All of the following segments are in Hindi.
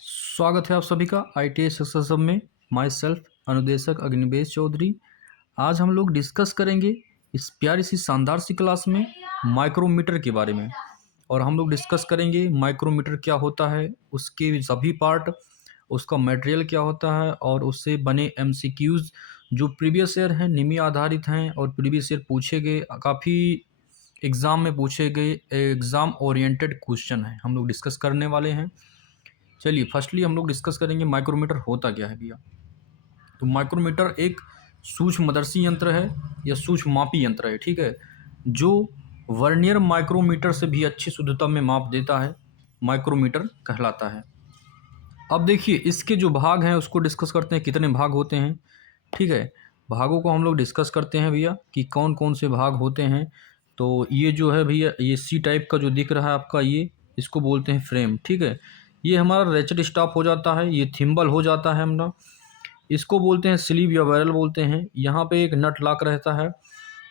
स्वागत है आप सभी का ITS सक्सेस हब में। माई सेल्फ अनुदेशक अग्निवेश चौधरी। आज हम लोग डिस्कस करेंगे इस प्यारी सी शानदार सी क्लास में माइक्रोमीटर के बारे में। और हम लोग डिस्कस करेंगे माइक्रोमीटर क्या होता है, उसके सभी पार्ट, उसका मटेरियल क्या होता है और उससे बने MCQs जो प्रीवियस ईयर हैं, निमी आधारित हैं और प्रीवियस ईयर पूछे गए, काफ़ी एग्ज़ाम में पूछे गए एग्ज़ाम ओरिएंटेड क्वेश्चन हैं, हम लोग डिस्कस करने वाले हैं। चलिए फर्स्टली हम लोग डिस्कस करेंगे माइक्रोमीटर होता क्या है भैया। तो माइक्रोमीटर एक सूक्ष्मदर्शी यंत्र है या सूक्ष्म मापी यंत्र है, ठीक है, जो वर्नियर माइक्रोमीटर से भी अच्छी शुद्धता में माप देता है, माइक्रोमीटर कहलाता है। अब देखिए इसके जो भाग हैं उसको डिस्कस करते हैं, कितने भाग होते हैं, ठीक है। भागों को हम लोग डिस्कस करते हैं भैया कि कौन कौन से भाग होते हैं। तो ये जो है भैया, ये सी टाइप का जो दिख रहा है आपका, ये इसको बोलते हैं फ्रेम, ठीक है। ये हमारा रेचेट स्टॉप हो जाता है, ये थिम्बल हो जाता है हमारा, इसको बोलते हैं स्लीव या बैरल बोलते हैं। यहाँ पे एक नट लॉक रहता है,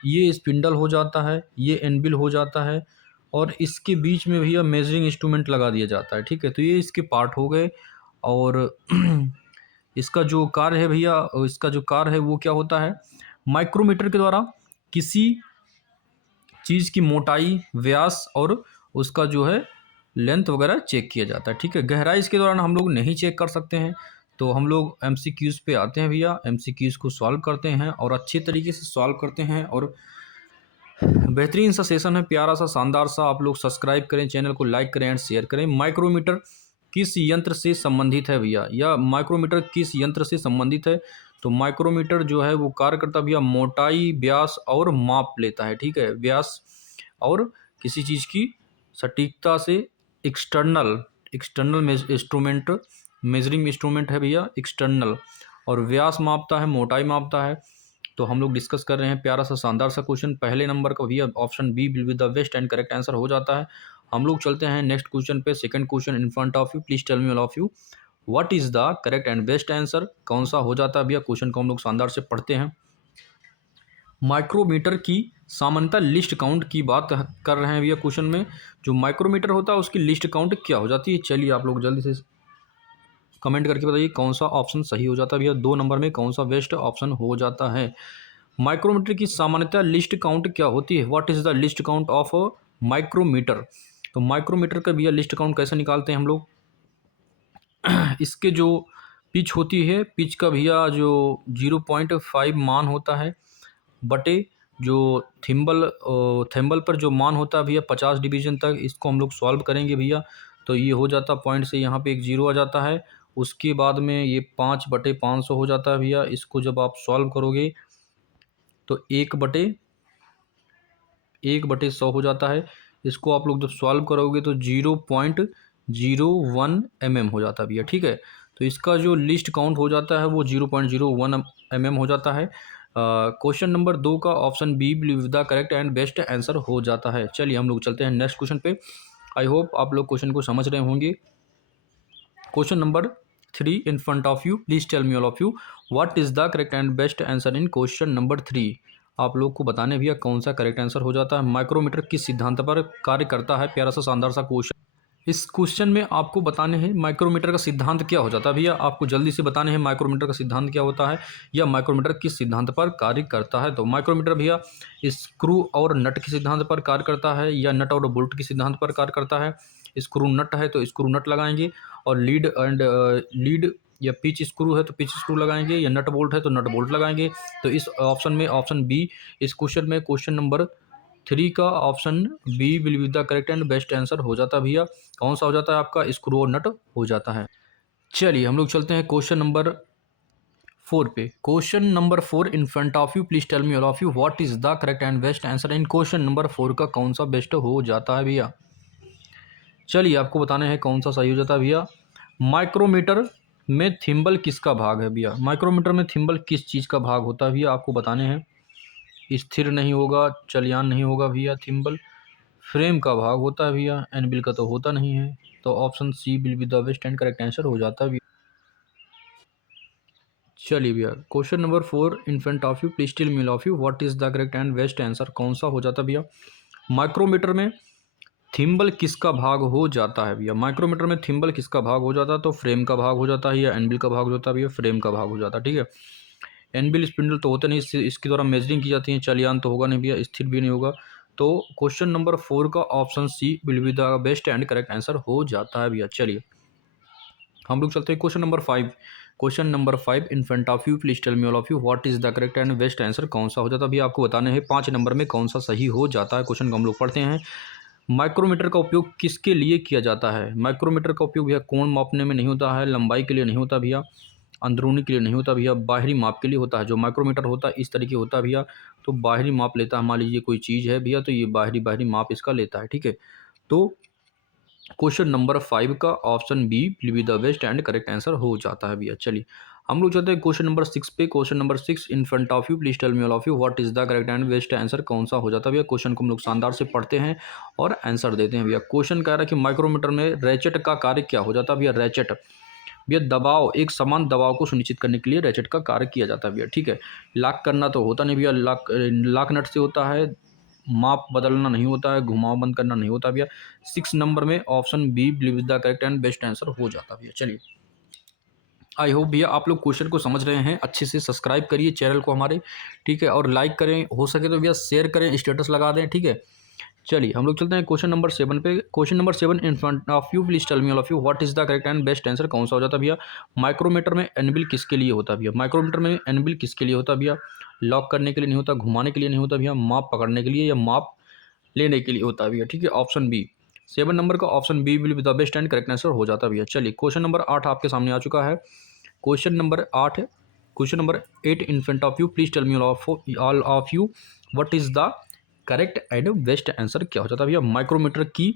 ये स्पिंडल हो जाता है, ये एनबिल हो जाता है और इसके बीच में भैया मेजरिंग इंस्ट्रूमेंट लगा दिया जाता है, ठीक है। तो ये इसके पार्ट हो गए। और इसका जो कार्य है भैया, इसका जो कार्य है वो क्या होता है, माइक्रोमीटर के द्वारा किसी चीज़ की मोटाई, व्यास और उसका जो है लेंथ वगैरह चेक किया जाता है, ठीक है। गहराई इसके दौरान हम लोग नहीं चेक कर सकते हैं। तो हम लोग MCQs पे आते हैं भैया, MCQs को सॉल्व करते हैं और अच्छे तरीके से सॉल्व करते हैं। और बेहतरीन सा सेशन है, प्यारा सा, शानदार सा। आप लोग सब्सक्राइब करें, चैनल को लाइक करें एंड शेयर करें। माइक्रोमीटर किस यंत्र से संबंधित है भैया, या माइक्रोमीटर किस यंत्र से संबंधित है। तो माइक्रोमीटर जो है वो कार्य करता भैया मोटाई, व्यास और माप लेता है, ठीक है। व्यास और किसी चीज़ की सटीकता से external external instrument, measuring instrument है भैया एक्सटर्नल, और व्यास मापता है, मोटाई मापता है। तो हम लोग डिस्कस कर रहे हैं प्यारा सा शानदार सा क्वेश्चन, पहले नंबर का भैया option B will be the best and correct answer हो जाता है। हम लोग चलते हैं नेक्स्ट क्वेश्चन पे। Second question in front of you, please tell me all of you what is the correct and best answer. कौन सा हो जाता है भैया, क्वेश्चन को हम लोग शानदार से पढ़ते हैं। माइक्रोमीटर की सामान्यतः लिस्ट काउंट की बात कर रहे हैं भैया क्वेश्चन में। जो माइक्रोमीटर होता है उसकी लिस्ट काउंट क्या हो जाती है, चलिए आप लोग जल्दी से कमेंट करके बताइए कौन सा ऑप्शन सही हो जाता है भैया, 2 नंबर में कौन सा बेस्ट ऑप्शन हो जाता है। माइक्रोमीटर की सामान्यतः लिस्ट काउंट क्या होती है, what is the least count of micrometer. तो माइक्रोमीटर का भैया लिस्ट काउंट कैसे निकालते हैं हम लोग, इसके जो पिच होती है, पिच का भैया जो 0.5 मान होता है बटे जो थिम्बल पर जो मान होता है भैया 50 डिवीजन तक, इसको हम लोग सॉल्व करेंगे भैया। तो ये हो जाता पॉइंट से यहाँ पे एक जीरो आ जाता है, उसके बाद में ये 5/500 हो जाता है भैया। इसको जब आप सॉल्व करोगे तो 1/100 हो जाता है। इसको आप लोग जब सॉल्व करोगे तो 0.01 mm हो जाता है भैया, ठीक है। तो इसका जो लिस्ट काउंट हो जाता है वो 0.01 mm हो जाता है। क्वेश्चन नंबर 2 का option B will the correct and best answer हो जाता है। चलिए हम लोग चलते हैं नेक्स्ट क्वेश्चन पे। आई होप आप लोग क्वेश्चन को समझ रहे होंगे। Question number 3 in front of you, please tell me all of you what is the correct and best answer in question number 3। आप लोग को बताने भैया कौन सा करेक्ट आंसर हो जाता है। माइक्रोमीटर किस सिद्धांत पर कार्य करता है, प्यारा सा शानदार सा क्वेश्चन। इस क्वेश्चन में आपको बताने हैं माइक्रोमीटर का सिद्धांत क्या हो जाता है भैया, आपको जल्दी से बताने हैं माइक्रोमीटर का सिद्धांत क्या होता है या माइक्रोमीटर किस सिद्धांत पर कार्य करता है। तो माइक्रोमीटर भैया स्क्रू और नट के सिद्धांत पर कार्य करता है या नट और बोल्ट के सिद्धांत पर कार्य करता है। स्क्रू नट है तो स्क्रू नट लगाएंगे, और लीड या पिच स्क्रू है तो पिच स्क्रू लगाएंगे, या नट बोल्ट है तो नट बोल्ट लगाएंगे। तो इस ऑप्शन में ऑप्शन बी, इस क्वेश्चन में क्वेश्चन नंबर 3 का option B will be the correct and best answer हो जाता है भैया। कौन सा हो जाता है आपका, स्क्रू और नट हो जाता है। चलिए हम लोग चलते हैं क्वेश्चन नंबर 4 पे। Question number 4 in front of you, please tell me all of you what is the correct and best answer in question number 4 का कौन सा बेस्ट हो जाता है भैया। चलिए आपको बताने हैं कौन सा सही हो जाता है भैया। माइक्रोमीटर में थिम्बल किसका भाग है भैया, माइक्रोमीटर में थिम्बल किस चीज़ का भाग होता है भैया, आपको बताने हैं। स्थिर नहीं होगा, चलयान नहीं होगा भैया, थिम्बल फ्रेम का भाग होता है भैया, एनबिल का तो होता नहीं है। तो option C will be the best and correct answer हो जाता है भैया। चलिए भैया question number 4 in front of you, please tell me of you what is the correct and best answer. कौन सा हो जाता है भैया। माइक्रोमीटर में थिम्बल किसका भाग हो जाता है भैया? माइक्रोमीटर में थिम्बल किसका भाग हो जाता है? तो फ्रेम का भाग हो जाता है या एनबिल का भाग हो जाता है भैया? फ्रेम का भाग हो जाता है, ठीक है। एनबिल स्पिंडल तो होते नहीं, इसके द्वारा मेजरिंग की जाती है, चालियान तो होगा नहीं भैया, स्थिर भी नहीं होगा। तो क्वेश्चन नंबर 4 का option C will be the best and correct answer हो जाता है भैया। चलिए हम लोग चलते हैं question number 5। Question number 5 in front of you, please tell me all of you what is the correct and best answer. कौन सा हो जाता है भैया? आपको बताने हैं 5 नंबर में कौन सा सही हो जाता है। क्वेश्चन को हम लोग पढ़ते हैं। माइक्रोमीटर का उपयोग किसके लिए किया जाता है? माइक्रोमीटर का उपयोग भैया कोण मापने में नहीं होता है, लंबाई के लिए नहीं होता भैया, अंदरूनी के लिए नहीं होता भैया, बाहरी माप के लिए होता है। जो माइक्रोमीटर होता है इस तरीके होता है भैया, तो बाहरी माप लेता है। मान लीजिए कोई चीज़ है भैया, तो ये बाहरी बाहरी माप इसका लेता है, ठीक है। तो क्वेश्चन नंबर 5 का option B will be the best and correct answer हो जाता है भैया। चलिए हम लोग चलते हैं क्वेश्चन नंबर 6 पे। Question number 6 in front of you, please tell me all of you what is the correct and best answer. कौन सा हो जाता है भैया? क्वेश्चन को हम लोग शानदार से पढ़ते हैं और आंसर देते हैं भैया। क्वेश्चन कह रहा है कि माइक्रोमीटर में रैचेट का कार्य क्या हो जाता है भैया? रैचेट भैया दबाव, एक समान दबाव को सुनिश्चित करने के लिए रैचेट का कार्य किया जाता है भैया, ठीक है। लॉक करना तो होता नहीं भैया, लॉक नट से होता है। माप बदलना नहीं होता है, घुमाव बंद करना नहीं होता भैया। 6 नंबर में option B believe the correct and best answer हो जाता भैया। चलिए आई होप भैया आप लोग क्वेश्चन को समझ रहे हैं अच्छे से। सब्सक्राइब करिए चैनल को हमारे, ठीक है, और लाइक करें, हो सके तो भैया शेयर करें, स्टेटस लगा दें, ठीक है। चलिए हम लोग चलते हैं क्वेश्चन नंबर 7 पे। Question number 7 in front of you, please tell me all of you what is the correct and best answer. कौन सा हो जाता है भैया? माइक्रोमीटर में एनबिल किसके लिए होता है भैया? माइक्रोमीटर में एनबिल किसके लिए होता है भैया? लॉक करने के लिए नहीं होता, घुमाने के लिए नहीं होता भैया, माप पकड़ने के लिए या माप लेने के लिए होता है भैया, ठीक है। ऑप्शन बी 7 नंबर का option B will be the best and correct answer हो जाता है भैया। चलिए क्वेश्चन नंबर 8 आपके सामने आ चुका है। Question number 8, question number 8 in front of you, please tell me all of you what is the correct and best answer. क्या हो जाता है भैया? माइक्रोमीटर की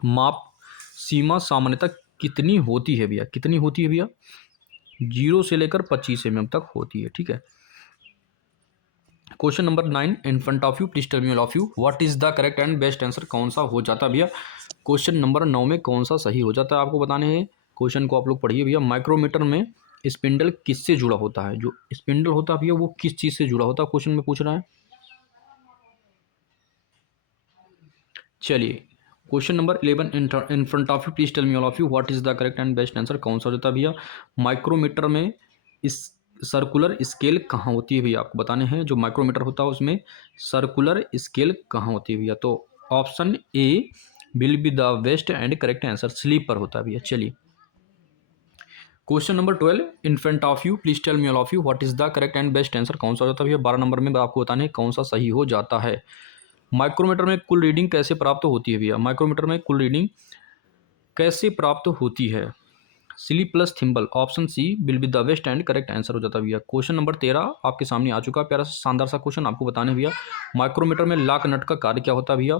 माप सीमा सामान्यतः कितनी होती है भैया? कितनी होती है भैया? 0 से लेकर 25 mm तक होती है, ठीक है। Question number 9 in front of you, please tell me all of you what is the correct and best answer. कौन सा हो जाता है भैया? क्वेश्चन नंबर 9 में कौन सा सही हो जाता है आपको बताने हैं। क्वेश्चन को आप लोग पढ़िए भैया। माइक्रोमीटर में स्पिंडल किससे जुड़ा होता है? जो स्पिंडल होता है भैया वो किस चीज़ से जुड़ा होता है? क्वेश्चन में पूछ रहा है। चलिए question number 11 in front of you, please tell me all of you what is the correct and best answer. कौन सा हो जाता है भैया? माइक्रोमीटर में इस सर्कुलर स्केल कहाँ होती है भैया? आपको बताने हैं। जो माइक्रोमीटर होता है उसमें सर्कुलर स्केल कहाँ होती है भैया? तो option A will be the best and correct answer, sleep पर होता है भैया। चलिए question number 12 in front of you, please tell me all of you what is the correct and best answer. कौन सा हो जाता है भैया? 12 नंबर में आपको बताने हैं कौन सा सही हो जाता है। माइक्रोमीटर में कुल रीडिंग कैसे प्राप्त होती है भैया? माइक्रोमीटर में कुल रीडिंग कैसे प्राप्त होती है? Sleep plus thimble, option C will be the best and correct answer हो जाता है भैया। क्वेश्चन नंबर 13 आपके सामने आ चुका है। प्यारा सा शानदार सा क्वेश्चन आपको बताने हैं भैया। माइक्रोमीटर में लॉक नट का कार्य क्या होता है भैया?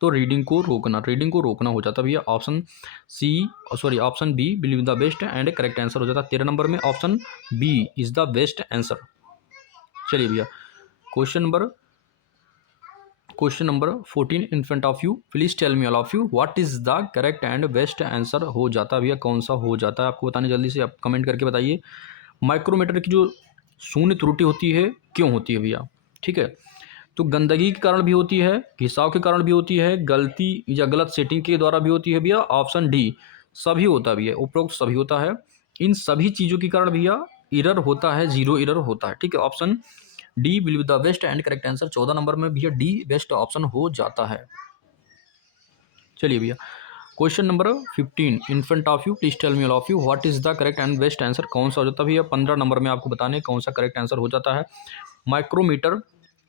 तो रीडिंग को रोकना हो जाता है भैया। Option C, sorry option B will be the best and correct answer हो जाता है। 13 नंबर में option B is the best answer. चलिए भैया question number 14 in front of you, please tell me all of you what is the correct and best answer हो जाता है भैया। कौन सा हो जाता है आपको बताने, जल्दी से आप कमेंट करके बताइए। माइक्रोमीटर की जो शून्य त्रुटि होती है क्यों होती है भैया? ठीक है, तो गंदगी के कारण भी होती है, घिसाव के कारण भी होती है, गलती या गलत सेटिंग के द्वारा भी होती है भैया। ऑप्शन डी सभी होता है भैया, उपरोक्त सभी होता है। इन सभी चीज़ों के कारण भैया एरर होता है, जीरो एरर होता है, ठीक है। Option D will be the best and correct answer. 14 number में भैया डी बेस्ट ऑप्शन हो जाता है। चलिए भैया question number 15 in front of you, please tell me all of you what is the correct and best answer. कौन सा हो जाता है भैया? 15 नंबर में आपको बताने कौन सा करेक्ट आंसर हो जाता है। माइक्रोमीटर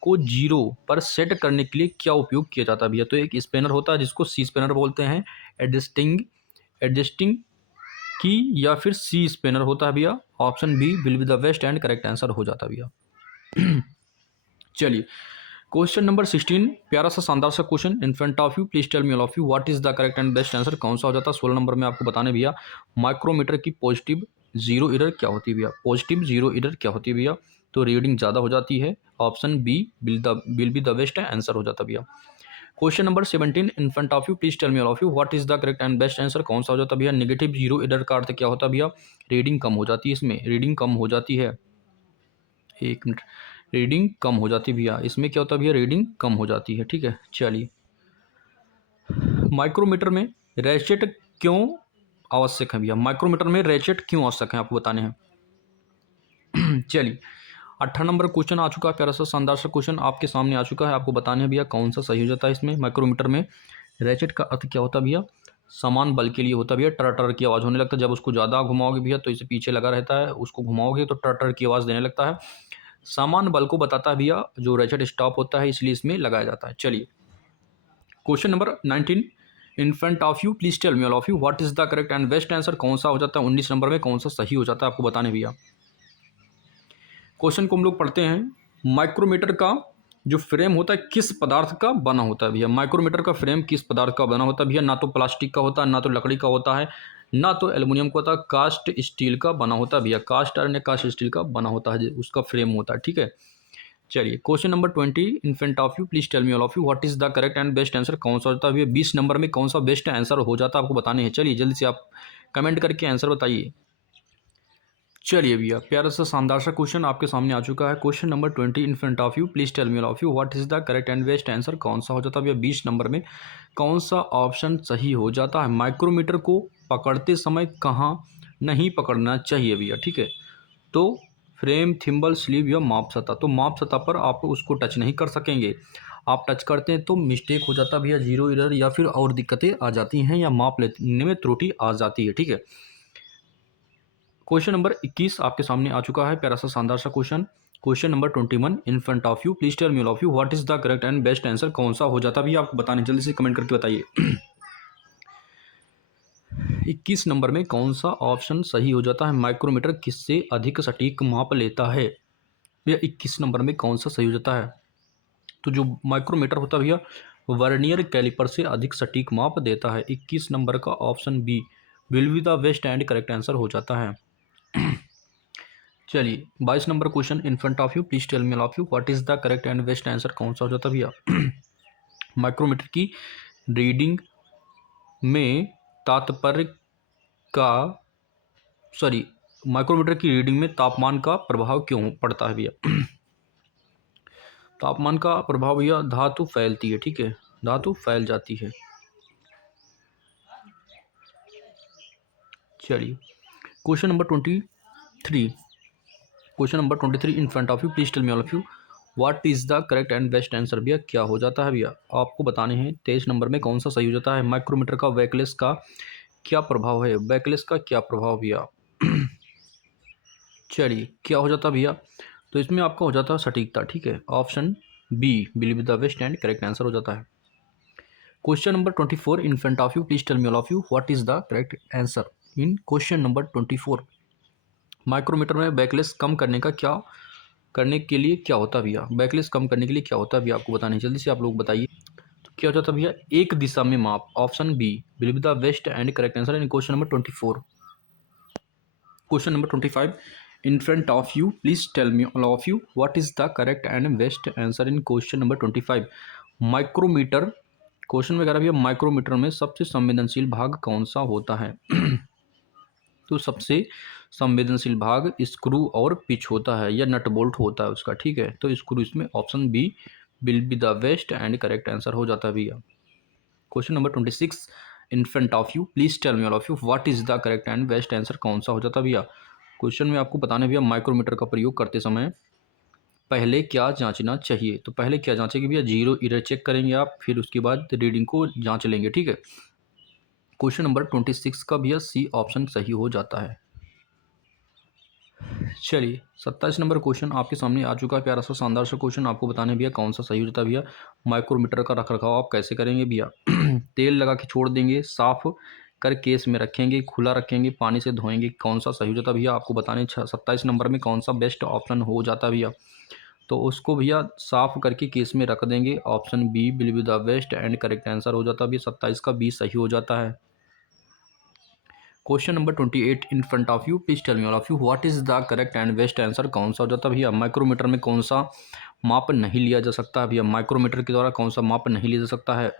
को जीरो पर सेट करने के लिए क्या उपयोग किया जाता है भैया? तो एक स्पेनर होता है जिसको सी स्पेनर बोलते हैं, एडजस्टिंग की, या फिर सी स्पेनर होता है भैया। Option B will be the best and correct answer हो जाता है भैया। चलिए क्वेश्चन नंबर 16 प्यारा सा शानदार सा question in front of you, please tell me all of you what is the correct and best answer. कौन सा हो जाता है? 16 नंबर में आपको बताने भैया माइक्रोमीटर की पॉजिटिव जीरो एरर क्या होती है भैया? पॉजिटिव जीरो एरर क्या होती है भैया? तो रीडिंग ज़्यादा हो जाती है। Option B will be the best answer हो जाता है भैया। Question number 17 in front of you, please tell me all of you what is the correct and best answer. कौन सा हो जाता है भैया? नेगेटिव जीरो एरर का अर्थ क्या होता है भैया? रीडिंग कम हो जाती है, इसमें रीडिंग कम हो जाती है। एक मिनट, रीडिंग कम हो जाती है भैया, इसमें क्या होता है भैया? रीडिंग कम हो जाती है, ठीक है। चलिए माइक्रोमीटर में रेचेट क्यों आवश्यक है भैया? माइक्रोमीटर में रेचेट क्यों आवश्यक है आपको बताने हैं। चलिए 18 नंबर क्वेश्चन आ चुका है, प्यारा सा शानदार सा क्वेश्चन आपके सामने आ चुका है। आपको बताने हैं भैया कौन सा सही हो जाता है इसमें। माइक्रोमीटर में रेचेट का अर्थ क्या होता है भैया? समान बल के लिए होता है भैया। टर टर की आवाज़ होने लगता है जब उसको ज़्यादा घुमाओगे भैया तो इसे पीछे लगा रहता है, उसको घुमाओगे तो टर टर की आवाज़ देने लगता है। समान बल को बताता है भैया जो रेचेट स्टॉप होता है, इसलिए इसमें लगाया जाता है। चलिए question number 19 in front of you, please tell me all of you what is the correct and best answer. कौन सा हो जाता है 19 नंबर में, कौन सा सही हो जाता है आपको बताने भैया। क्वेश्चन को हम लोग पढ़ते हैं। माइक्रोमीटर का जो फ्रेम होता है किस पदार्थ का बना होता है भैया? माइक्रोमीटर का फ्रेम किस पदार्थ का बना होता है भैया? ना तो प्लास्टिक का होता है, ना तो लकड़ी का होता है, ना तो एल्युमिनियम का होता है, कास्ट स्टील का बना होता है भैया। कास्ट आयरन या कास्ट स्टील का बना होता है, उसका फ्रेम होता है, ठीक है। चलिए question number 20 in front of you, please tell me all of you what is the correct and best answer. कौन सा होता है भैया 20 नंबर में, कौन सा बेस्ट आंसर हो जाता है आपको बताने हैं। चलिए जल्दी से आप कमेंट करके आंसर बताइए। चलिए भैया प्यारा सा शानदार सा क्वेश्चन आपके सामने आ चुका है। Question number 20 in front of you, please tell me all of you what is the correct and best answer. कौन सा हो जाता है भैया 20 नंबर में, कौन सा ऑप्शन सही हो जाता है? माइक्रोमीटर को पकड़ते समय कहाँ नहीं पकड़ना चाहिए भैया, ठीक है। तो फ्रेम, थिम्बल, स्लीव या माप सतह। तो माप सतह पर आप उसको टच नहीं कर सकेंगे। आप टच करते हैं तो मिस्टेक हो जाता है भैया, जीरो एरर या फिर और दिक्कतें आ जाती हैं या माप लेने में त्रुटि आ जाती है, ठीक है। क्वेश्चन नंबर 21 आपके सामने आ चुका है, प्यारा सा शानदार सा question. Question number 21 in front of you, please tell me all of you what is the correct and best answer. कौन सा हो जाता है भैया आपको बताने, जल्दी से कमेंट करके बताइए। 21 नंबर में कौन सा ऑप्शन सही हो जाता है? माइक्रोमीटर किससे अधिक सटीक माप लेता है भैया? 21 नंबर में कौन सा सही हो जाता है? तो जो माइक्रोमीटर होता है भैया वर्नियर कैलिपर से अधिक सटीक माप देता है। 21 नंबर का option B will be the best and correct answer हो जाता है। चलिए 22 number question in front of you, please tell me all of you what is the correct and best answer. कौन सा हो जाता है भैया? माइक्रोमीटर की रीडिंग में तात्पर्य का सॉरी माइक्रोमीटर की रीडिंग में तापमान का प्रभाव क्यों पड़ता है भैया? तापमान का प्रभाव भैया धातु फैलती है, ठीक है, धातु फैल जाती है। चलिए question number 23, question number 23 in front of you, please tell me all of you what is the correct and best answer. भैया क्या हो जाता है भैया आपको बताने हैं। 23 नंबर में कौन सा सही हो जाता है? माइक्रोमीटर का बैकलेस का क्या प्रभाव है? बैकलेस का क्या प्रभाव भैया? चलिए क्या हो जाता भैया? तो इसमें आपका हो जाता है सटीकता, ठीक है। Option B will be the best and correct answer हो जाता है। Question number 24 in front of you, please tell me all of you what is the correct answer in question number 24। Micrometer में बैकलेस कम करने के लिए क्या होता है भैया? बैकलेस कम करने के लिए क्या होता है भैया आपको बताने, जल्दी से आप लोग बताइए। तो क्या हो जाता है भैया? एक दिशा में माप। Option B will be the best and correct answer in question number 24। Question number 25 in front of you, please tell me all of you what is the correct and best answer in question number 25। Micrometer question में कह रहा है भैया माइक्रोमीटर में सबसे संवेदनशील भाग कौन सा होता है? तो सबसे संवेदनशील भाग स्क्रू और पिच होता है या नट बोल्ट होता है उसका, ठीक है। तो स्क्रू इसमें option B will be the best and correct answer हो जाता है भैया। Question number 26 in front of you, please tell me all of you what is the correct and best answer. कौन सा हो जाता है भैया? क्वेश्चन में आपको बताना है भैया माइक्रोमीटर का प्रयोग करते समय पहले क्या जांचना चाहिए। तो पहले क्या जांचेंगे भैया? जीरो एरर चेक करेंगे आप, फिर उसके बाद रीडिंग को जांच लेंगे, ठीक है। क्वेश्चन नंबर 26 का भैया सी ऑप्शन सही हो जाता है। चलिए 27 नंबर क्वेश्चन आपके सामने आ चुका है, प्यारा सा शानदार सा क्वेश्चन। आपको बताने भैया कौन सा सही हो जाता है भैया। माइक्रोमीटर का रख रखाव आप कैसे करेंगे भैया? तेल लगा के छोड़ देंगे, साफ कर केस में रखेंगे, खुला रखेंगे, पानी से धोएंगे, कौन सा सही हो जाता है भैया आपको बताने। 27 नंबर में कौन सा बेस्ट ऑप्शन हो जाता है भैया? तो उसको भैया साफ करके केस में रख देंगे। Option B will be the best and correct answer हो जाता है भैया। 27 का बी सही हो जाता है। Question number 28 in front of you, please tell me all of you what is the correct and best answer. कौन सा हो जाता है भैया? माइक्रोमीटर में कौन सा माप नहीं लिया जा सकता है भैया? माइक्रोमीटर के द्वारा कौन सा माप नहीं लिया जा सकता है?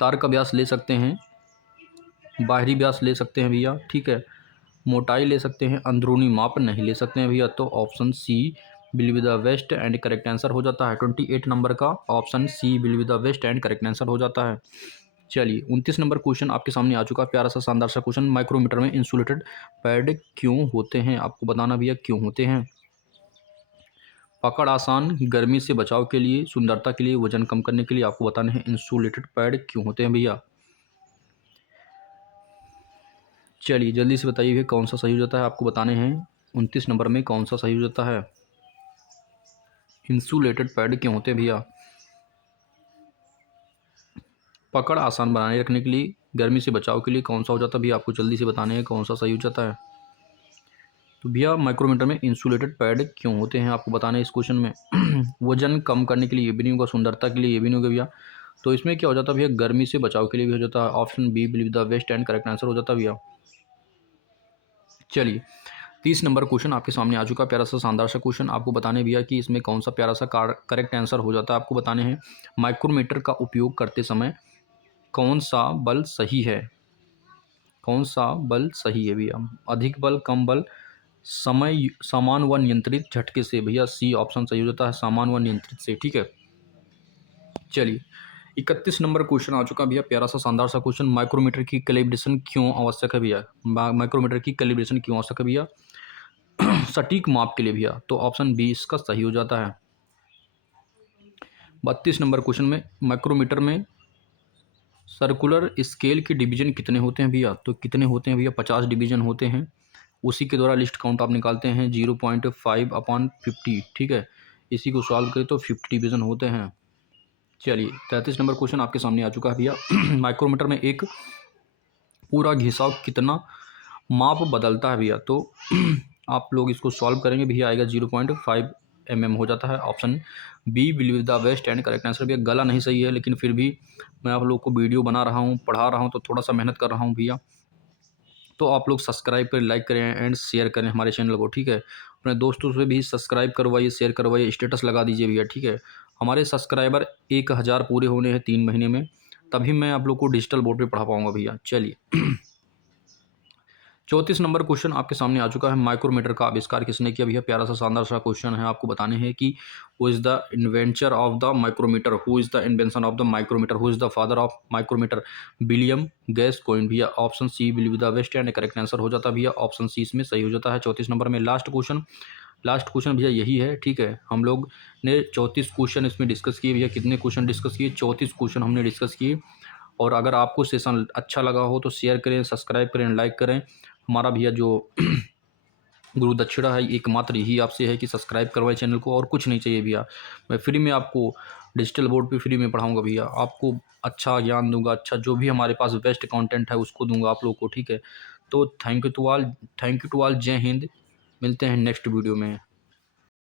तार का व्यास ले सकते हैं, बाहरी व्यास ले सकते हैं भैया, ठीक है, मोटाई ले सकते हैं, अंदरूनी माप नहीं ले सकते हैं भैया। तो option C will be the best and correct answer हो जाता है। 28 नंबर का option C will be the best and correct answer हो जाता है। चलिए 29 नंबर क्वेश्चन आपके सामने आ चुका है, प्यारा सा शानदार सा क्वेश्चन। माइक्रोमीटर में इंसुलेटेड पैड क्यों होते हैं? आपको बताना भैया क्यों होते हैं। पकड़ आसान, गर्मी से बचाव के लिए, सुंदरता के लिए, वजन कम करने के लिए, आपको बताने हैं इंसुलेटेड पैड क्यों होते हैं भैया। चलिए जल्दी से बताइए भैया कौन सा सही हो जाता है। आपको बताने हैं 29 नंबर में कौन सा सही हो जाता है। इंसुलेटेड पैड क्यों होते हैं भैया। पकड़ आसान बनाए रखने के लिए, गर्मी से बचाव के लिए, कौन सा हो जाता है भैया। आपको जल्दी से बताने हैं कौन सा सही हो जाता है। तो भैया माइक्रोमीटर में इंसुलेटेड पैड क्यों होते हैं आपको बताना है इस क्वेश्चन में। वजन कम करने के लिए ये भी नहीं होगा, सुंदरता के लिए ये भी नहीं होगा भैया। तो इसमें क्या हो जाता है भैया, गर्मी से बचाव के लिए भी हो जाता है। Option B will be the best and correct answer हो जाता है भैया। चलिए 30 नंबर क्वेश्चन आपके सामने आ चुका, प्यारा सा शानदार सा क्वेश्चन। आपको बताने भैया कि इसमें कौन सा प्यारा सा करेक्ट आंसर हो जाता है। आपको बताने हैं माइक्रोमीटर का उपयोग करते समय कौन सा बल सही है। कौन सा बल सही है भैया। अधिक बल, कम बल, समय समान व नियंत्रित झटके से। भैया सी ऑप्शन सही हो जाता है, समान व नियंत्रित से। ठीक है। चलिए 31 नंबर क्वेश्चन आ चुका भैया, प्यारा सा शानदार सा क्वेश्चन। माइक्रोमीटर की कैलिब्रेशन क्यों आवश्यक है भैया। माइक्रोमीटर की कैलिब्रेशन क्यों आवश्यक है भैया। सटीक माप के लिए भैया। तो ऑप्शन बी इसका सही हो जाता है। 32 नंबर क्वेश्चन में माइक्रोमीटर में सर्कुलर स्केल के डिवीजन कितने होते हैं भैया। तो कितने होते हैं भैया, 50 डिवीजन होते हैं। उसी के द्वारा लिस्ट काउंट आप निकालते हैं 0.5/50। ठीक है, इसी को सॉल्व करें तो 50 डिवीजन होते हैं। चलिए 33 नंबर क्वेश्चन आपके सामने आ चुका है भैया। माइक्रोमीटर में एक पूरा घिसाव कितना माप बदलता है भैया। तो आप लोग इसको सॉल्व करेंगे भैया, आएगा 0.5 mm हो जाता है। Option B will be the best and correct answer भैया। गला नहीं सही है, लेकिन फिर भी मैं आप लोग को वीडियो बना रहा हूँ, पढ़ा रहा हूँ, तो थोड़ा सा मेहनत कर रहा हूँ भैया। तो आप लोग सब्सक्राइब करें, लाइक करें एंड शेयर करें हमारे चैनल को। ठीक है, अपने दोस्तों से भी सब्सक्राइब करवाइए, शेयर करवाइए, स्टेटस लगा दीजिए भैया। ठीक है, हमारे सब्सक्राइबर 1000 पूरे होने हैं 3 महीने में, तभी मैं आप लोग को डिजिटल बोर्ड पे पढ़ा पाऊंगा भैया। चलिए 34 नंबर क्वेश्चन आपके सामने आ चुका है। माइक्रोमीटर का आविष्कार किसने किया भैया। प्यारा सा शानदार सा क्वेश्चन है। आपको बताने हैं कि who is the inventor of the micrometer, who is the invention of the micrometer, who is the father of micrometer. William Gascoigne भैया। Option C will be the best and correct answer हो जाता है भैया। ऑप्शन सी इसमें सही हो जाता है। 34 नंबर में लास्ट क्वेश्चन भैया यही है। ठीक है, हम लोग ने 34 क्वेश्चन इसमें डिस्कस किए भैया। कितने क्वेश्चन डिस्कस किए, 34 क्वेश्चन हमने डिस्कस किए। और अगर आपको सेशन अच्छा लगा हो तो शेयर करें, सब्सक्राइब करें, लाइक करें। हमारा भैया जो गुरु दक्षिणा है एकमात्र यही आपसे है कि सब्सक्राइब करवाएं चैनल को, और कुछ नहीं चाहिए भैया। मैं फ्री में आपको डिजिटल बोर्ड पे फ्री में पढ़ाऊंगा भैया। आपको अच्छा ज्ञान दूंगा, अच्छा जो भी हमारे पास बेस्ट कंटेंट है उसको दूंगा आप लोग को। ठीक है, तो थैंक यू टू ऑल, जय हिंद। मिलते हैं नेक्स्ट वीडियो में।